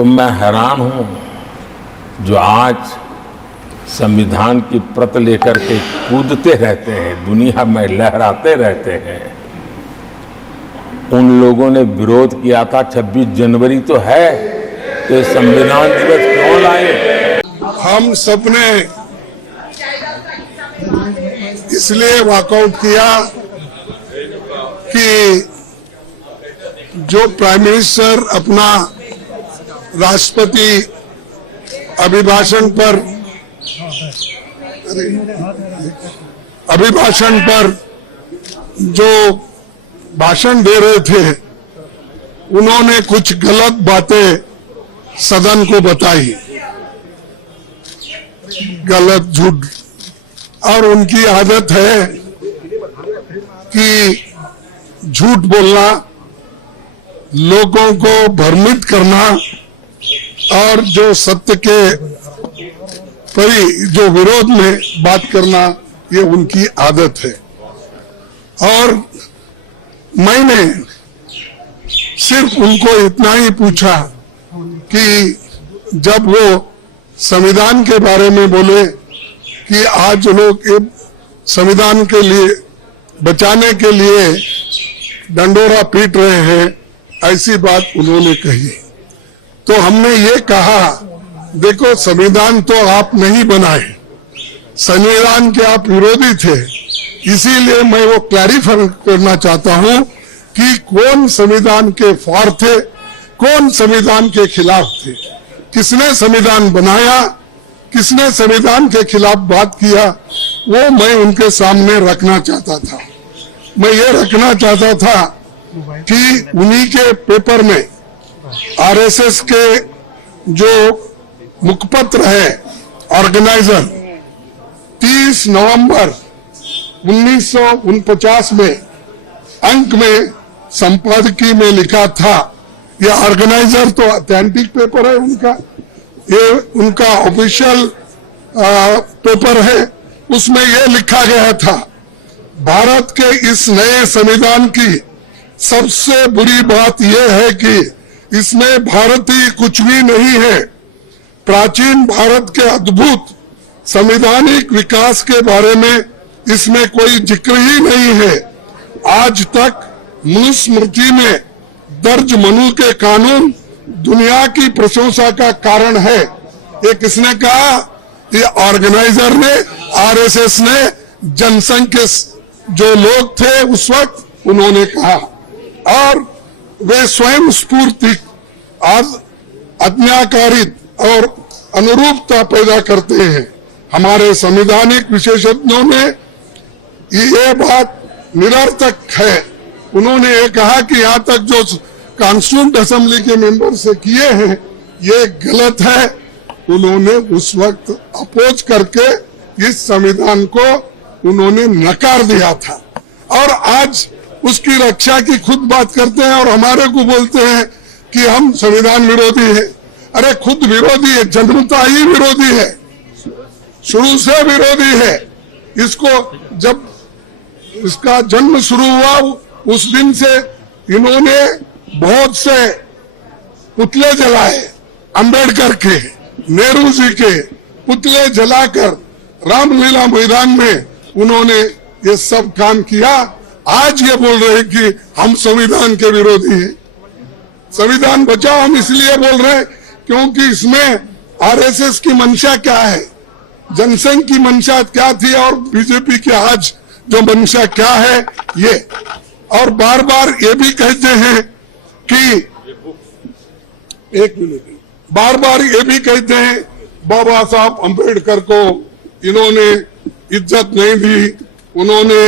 तो मैं हैरान हूं जो आज संविधान की प्रत लेकर के कूदते रहते हैं, दुनिया में लहराते रहते हैं। उन लोगों ने विरोध किया था 26 जनवरी तो है, तो ये संविधान दिवस क्यों लाए? हम सबने इसलिए वॉकआउट किया कि जो प्राइम मिनिस्टर अपना राष्ट्रपति अभिभाषण पर जो भाषण दे रहे थे, उन्होंने कुछ गलत बातें सदन को बताई, गलत झूठ। और उनकी आदत है कि झूठ बोलना, लोगों को भ्रमित करना और जो सत्य के जो विरोध में बात करना, ये उनकी आदत है। और मैंने सिर्फ उनको इतना ही पूछा कि जब वो संविधान के बारे में बोले कि आज लोग संविधान के लिए बचाने के लिए डंडोरा पीट रहे हैं, ऐसी बात उन्होंने कही, तो हमने ये कहा, देखो संविधान तो आप नहीं बनाए, संविधान के आप विरोधी थे, इसीलिए मैं वो क्लैरिफाई करना चाहता हूं कि कौन संविधान के फॉर थे, कौन संविधान के खिलाफ थे, किसने संविधान बनाया, किसने संविधान के खिलाफ बात किया, वो मैं उनके सामने रखना चाहता था। मैं ये रखना चाहता था कि उन्हीं के पेपर में आरएसएस के जो मुखपत्र है ऑर्गेनाइजर 30 नवंबर 1949 में अंक में संपादकीय में लिखा था। ये ऑर्गेनाइजर तो ऑथेंटिक पेपर है उनका, ये उनका ऑफिशियल पेपर है। उसमें ये लिखा गया था, भारत के इस नए संविधान की सबसे बुरी बात यह है कि इसमें भारतीय कुछ भी नहीं है। प्राचीन भारत के अद्भुत संवैधानिक विकास के बारे में इसमें कोई जिक्र ही नहीं है। आज तक मनुस्मृति में दर्ज मनु के कानून दुनिया की प्रशंसा का कारण है। ये किसने कहा? ये ऑर्गेनाइजर ने, आरएसएस ने, जनसंघ के जो लोग थे उस वक्त, उन्होंने कहा। और वे स्वयं स्फूर्ति आज्ञाकारित और अनुरूपता पैदा करते हैं। हमारे संवैधानिक विशेषज्ञों ने ये बात निरर्थक है। उन्होंने ये कहा कि यहाँ तक जो कॉन्स्टिट्यूएंट असेंबली के मेंबर से किए हैं ये गलत है। उन्होंने उस वक्त अपोज करके इस संविधान को उन्होंने नकार दिया था, और आज उसकी रक्षा की खुद बात करते हैं और हमारे को बोलते हैं कि हम संविधान विरोधी है। अरे खुद विरोधी है, जन्मता ही विरोधी है, शुरू से विरोधी है। इसको जब इसका जन्म शुरू हुआ उस दिन से इन्होंने बहुत से पुतले जलाए, अंबेडकर के, नेहरू जी के पुतले जलाकर रामलीला मैदान में उन्होंने ये सब काम किया। आज ये बोल रहे हैं कि हम संविधान के विरोधी हैं। संविधान बचाओ हम इसलिए बोल रहे हैं क्योंकि इसमें आरएसएस की मंशा क्या है, जनसंघ की मंशा क्या थी और बीजेपी की आज जो मंशा क्या है ये। और बार बार ये भी कहते हैं कि बार बार ये भी कहते हैं बाबा साहब अंबेडकर को इन्होंने इज्जत नहीं दी, उन्होंने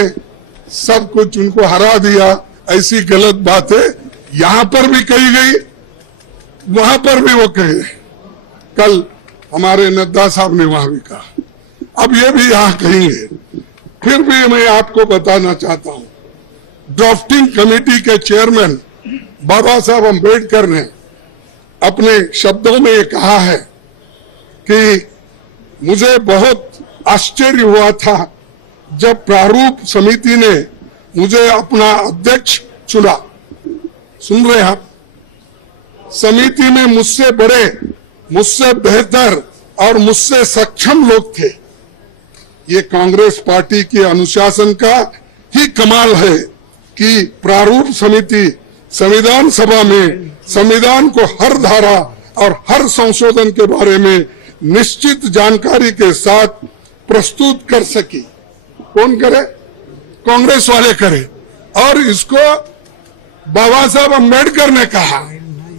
सब कुछ उनको हरा दिया। ऐसी गलत बातें यहां पर भी कही गई, वहां पर भी वो कहे। कल हमारे नड्डा साहब ने वहां भी कहा, अब ये भी यहां कहेंगे। फिर भी मैं आपको बताना चाहता हूं, ड्राफ्टिंग कमेटी के चेयरमैन बाबा साहब अंबेडकर ने अपने शब्दों में ये कहा है कि मुझे बहुत आश्चर्य हुआ था जब प्रारूप समिति ने मुझे अपना अध्यक्ष चुना। सुन रहे हैं आप? समिति में मुझसे बड़े, मुझसे बेहतर और मुझसे सक्षम लोग थे। ये कांग्रेस पार्टी के अनुशासन का ही कमाल है कि प्रारूप समिति संविधान सभा में संविधान को हर धारा और हर संशोधन के बारे में निश्चित जानकारी के साथ प्रस्तुत कर सकी। कौन करे? कांग्रेस वाले करे। और इसको बाबा साहब अम्बेडकर ने कहा,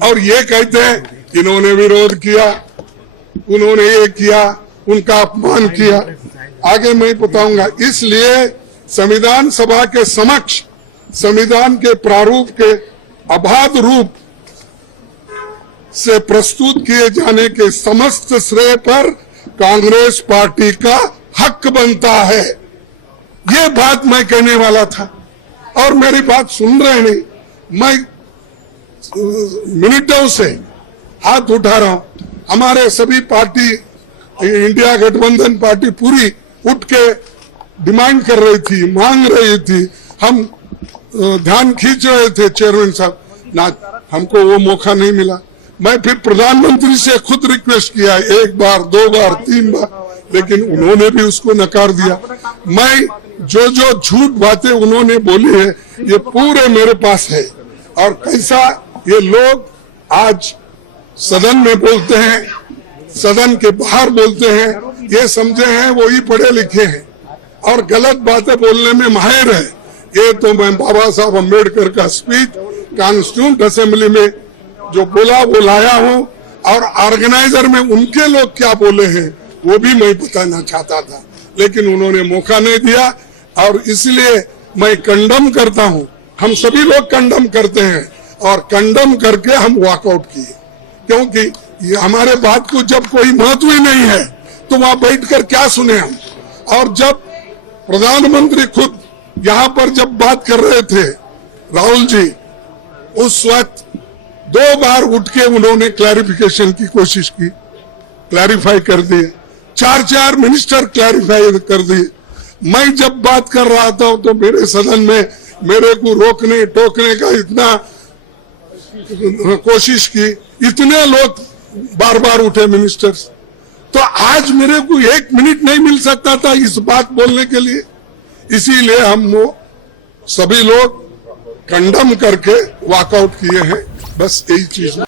और ये कहते हैं इन्होंने विरोध किया, उन्होंने ये किया, उनका अपमान किया। आगे मैं बताऊंगा। इसलिए संविधान सभा के समक्ष संविधान के प्रारूप के अबाध रूप से प्रस्तुत किए जाने के समस्त श्रेय पर कांग्रेस पार्टी का हक बनता है। ये बात मैं कहने वाला था, और मेरी बात सुन रहे नहीं। मैं मिनटों से हाथ उठा रहा हूं। हमारे सभी पार्टी, इंडिया गठबंधन पार्टी पूरी उठ के डिमांड कर रही थी, मांग रही थी। हम ध्यान खींच रहे थे चेयरमैन साहब, ना हमको वो मौका नहीं मिला। मैं फिर प्रधानमंत्री से खुद रिक्वेस्ट किया, 1 बार 2 बार 3 बार, लेकिन उन्होंने भी उसको नकार दिया। मैं जो झूठ बातें उन्होंने बोली है ये पूरे मेरे पास है। और कैसा ये लोग आज सदन में बोलते हैं, सदन के बाहर बोलते हैं, ये समझे हैं वो ही पढ़े लिखे हैं और गलत बातें बोलने में माहिर है। ये तो मैं बाबा साहब अम्बेडकर का स्पीच कॉन्स्टिट्यूंट असेंबली में जो बोला वो लाया हूं, और ऑर्गेनाइजर में उनके लोग क्या बोले हैं वो भी मैं बताना चाहता था, लेकिन उन्होंने मौका नहीं दिया। और इसलिए मैं कंडम करता हूं, हम सभी लोग कंडम करते हैं, और कंडम करके हम वॉकआउट किए, क्योंकि ये हमारे बात को जब कोई महत्व ही नहीं है तो वहां बैठकर क्या सुने हम। और जब प्रधानमंत्री खुद यहाँ पर जब बात कर रहे थे राहुल जी, उस वक्त 2 बार उठ के उन्होंने क्लैरिफिकेशन की कोशिश की, क्लैरिफाई कर दिए। 4 मिनिस्टर क्लैरिफाई कर दिए। मैं जब बात कर रहा था तो मेरे सदन में मेरे को रोकने टोकने का इतना कोशिश की, इतने लोग बार बार उठे मिनिस्टर्स। तो आज मेरे को 1 मिनट नहीं मिल सकता था इस बात बोलने के लिए। इसीलिए हम वो सभी लोग कंडम करके वॉकआउट किए हैं। बस यही चीज है।